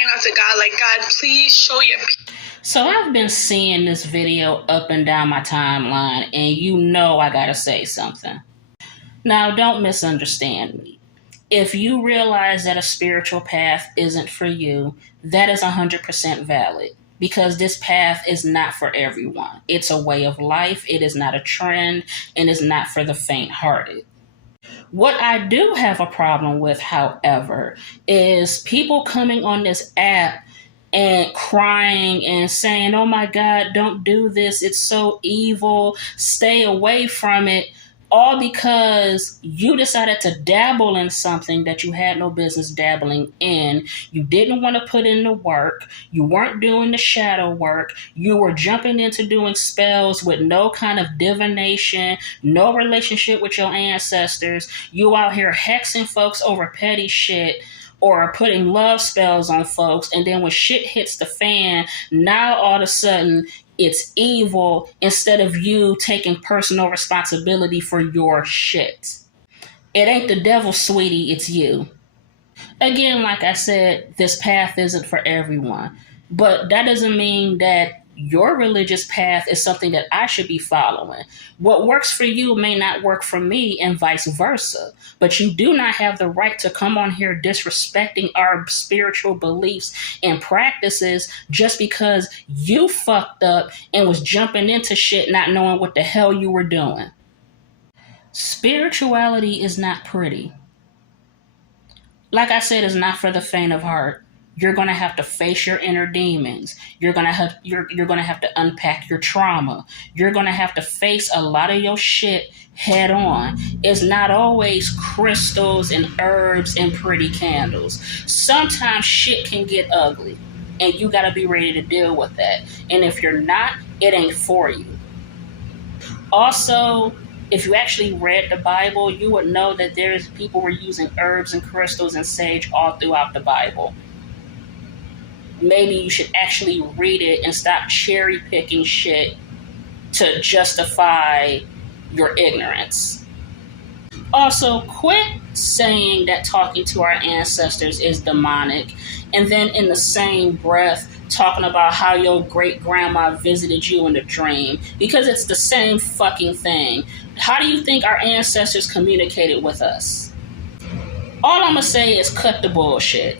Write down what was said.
crying out to God, like, God, please show your people. So I've been seeing this video up and down my timeline, and you know I gotta say something. Now, don't misunderstand me. If you realize that a spiritual path isn't for you, that is 100% valid, because this path is not for everyone. It's a way of life, it is not a trend, and it's not for the faint-hearted. What I do have a problem with, however, is people coming on this app and crying and saying, oh my God, don't do this. It's so evil. Stay away from it. All because you decided to dabble in something that you had no business dabbling in. You didn't want to put in the work. You weren't doing the shadow work. You were jumping into doing spells with no kind of divination, no relationship with your ancestors. You out here hexing folks over petty shit, or putting love spells on folks, and then when shit hits the fan, now all of a sudden it's evil instead of you taking personal responsibility for your shit. It ain't the devil, sweetie, it's you. Again, like I said, this path isn't for everyone, but that doesn't mean that your religious path is something that I should be following. What works for you may not work for me, and vice versa. But you do not have the right to come on here disrespecting our spiritual beliefs and practices just because you fucked up and was jumping into shit not knowing what the hell you were doing. Spirituality is not pretty. Like I said, it's not for the faint of heart. You're going to have to face your inner demons. You're going to have to unpack your trauma. You're going to have to face a lot of your shit head on. It's not always crystals and herbs and pretty candles. Sometimes shit can get ugly, and you got to be ready to deal with that. And if you're not, it ain't for you. Also, if you actually read the Bible, you would know that there's people were using herbs and crystals and sage all throughout the Bible. Maybe you should actually read it and stop cherry picking shit to justify your ignorance. Also, quit saying that talking to our ancestors is demonic, and then in the same breath talking about how your great grandma visited you in a dream, because it's the same fucking thing. How do you think our ancestors communicated with us? All I'm gonna say is cut the bullshit.